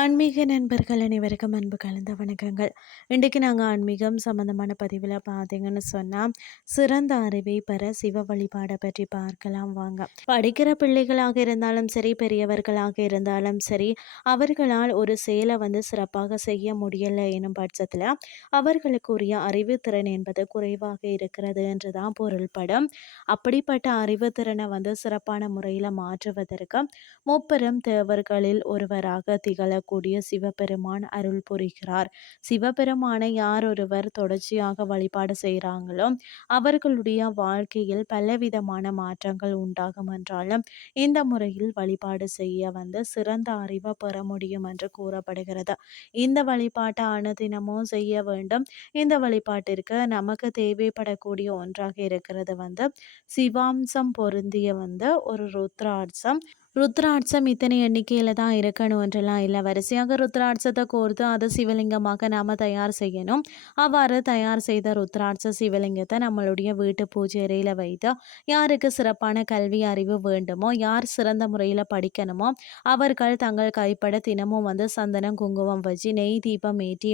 ஆன்மீக நண்பர்கள் அனைவருக்கும் அன்பு கலந்த வணக்கங்கள். இன்றைக்கு நாங்கள் ஆன்மீகம் சம்மந்தமான பதிவில் பார்த்தீங்கன்னு சொன்னால் சிறந்த அறிவை பெற சிவ வழிபாடை பற்றி பார்க்கலாம் வாங்க. படிக்கிற பிள்ளைகளாக இருந்தாலும் சரி பெரியவர்களாக இருந்தாலும் சரி அவர்களால் ஒரு செயலை வந்து சிறப்பாக செய்ய முடியலை எனும் பட்சத்தில் அவர்களுக்குரிய அறிவுத்திறன் என்பது குறைவாக இருக்கிறது என்று தான் பொருள்படும். அப்படிப்பட்ட அறிவுத்திறனை வந்து சிறப்பான முறையில் மாற்றுவதற்கு முப்பெரும் தேவர்களில் ஒருவராக திகழ இருக்கக்கூடிய சிவபெருமான் அருள் புரிகிறார். சிவபெருமானை யார் ஒருவர் தொடர்ச்சியாக வழிபாடு செய்கிறாங்களோ அவர்களுடைய வாழ்க்கையில் பலவிதமான மாற்றங்கள் உண்டாகும் என்றாலும் இந்த முறையில் வழிபாடு செய்ய வந்து சிறந்த அறிவை பெற முடியும் என்று கூறப்படுகிறது. இந்த வழிபாட்டை அனுதினமும் செய்ய வேண்டும். இந்த வழிபாட்டிற்கு நமக்கு தேவைப்படக்கூடிய ஒன்றாக இருக்கிறது வந்து சிவாம்சம் பொருந்திய வந்து ஒரு ருத்ராட்சம் ருத்ராட்சம் இத்தனை எண்ணிக்கையில் தான் இருக்கணும் என்றெல்லாம் இல்லை. வரிசையாக ருத்ராட்சத்தை கோர்த்து அதை சிவலிங்கமாக நாம் தயார் செய்யணும். அவ்வாறு தயார் செய்த ருத்ராட்ச சிவலிங்கத்தை நம்மளுடைய வீட்டு பூஜை அறையில் வைத்து யாருக்கு சிறப்பான கல்வி அறிவு வேண்டுமோ யார் சிறந்த முறையில் படிக்கணுமோ அவர்கள் தங்கள் கைப்பட தினமும் வந்து சந்தனம் குங்குமம் வச்சு நெய் தீபம் ஏற்றி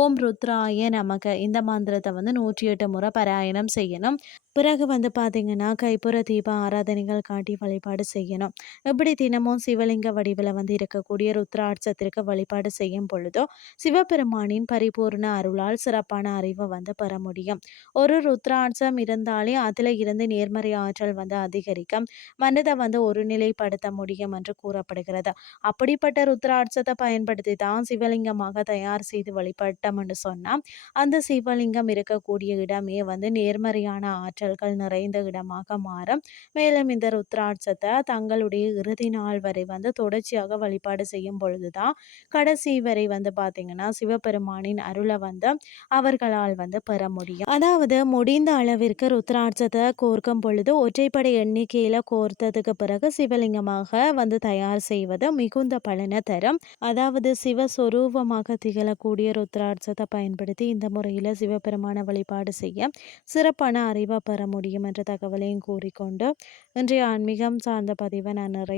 ஓம் ருத்ராய நமக்கு இந்த மந்திரத்தை வந்து நூற்றி எட்டு முறை பாராயணம் செய்யணும். பிறகு வந்து பார்த்திங்கன்னா கைப்புற தீப ஆராதனைகள் காட்டி வழிபாடு செய்யணும். இப்படி தினமும் சிவலிங்க வடிவில் வந்து இருக்கக்கூடிய ருத்ராட்சத்திற்கு வழிபாடு செய்யும் பொழுதோ சிவபெருமானின் பரிபூர்ண அருளால் சிறப்பான அறிவை வந்து பெற முடியும். ஒரு ருத்ராட்சம் இருந்தாலே அதில் இருந்து நேர்மறை ஆற்றல் வந்து அதிகரிக்கும். மனதை வந்து ஒருநிலைப்படுத்த முடியும் என்று கூறப்படுகிறது. அப்படிப்பட்ட ருத்ராட்சத்தை பயன்படுத்தி தான் சிவலிங்கமாக தயார் செய்து வழிபட்டம் என்று சொன்னால் அந்த சிவலிங்கம் இருக்கக்கூடிய இடமே வந்து நேர்மறையான ஆற்றல்கள் நிறைந்த இடமாக மாறும். மேலும் இந்த ருத்ராட்சத்தை தங்களுடைய இறுதி நாள் வரை வந்து தொடர்ச்சியாக வழிபாடு செய்யும் பொழுதுதான் கடைசி வரை வந்து பார்த்தீங்கன்னா சிவபெருமானின் அருளை வந்து அவர்களால் வந்து பெற முடியும். அதாவது முடிந்த அளவிற்கு ருத்ராட்சத்தை கோர்க்கும் பொழுது ஒற்றைப்படை எண்ணிக்கையில் கோர்த்ததுக்கு பிறகு சிவலிங்கமாக வந்து தயார் செய்வது மிகுந்த பலனை தரும். அதாவது சிவஸ்வரூபமாக திகழக்கூடிய ருத்ராட்சத்தை பயன்படுத்தி இந்த முறையில் சிவபெருமான வழிபாடு செய்ய சிறப்பான அறிவை பெற பெற முடியும் என்ற தகவலையும் கூறிக்கொண்டு இன்றைய ஆன்மீகம் சார்ந்த பதிவை நான் நிறைவு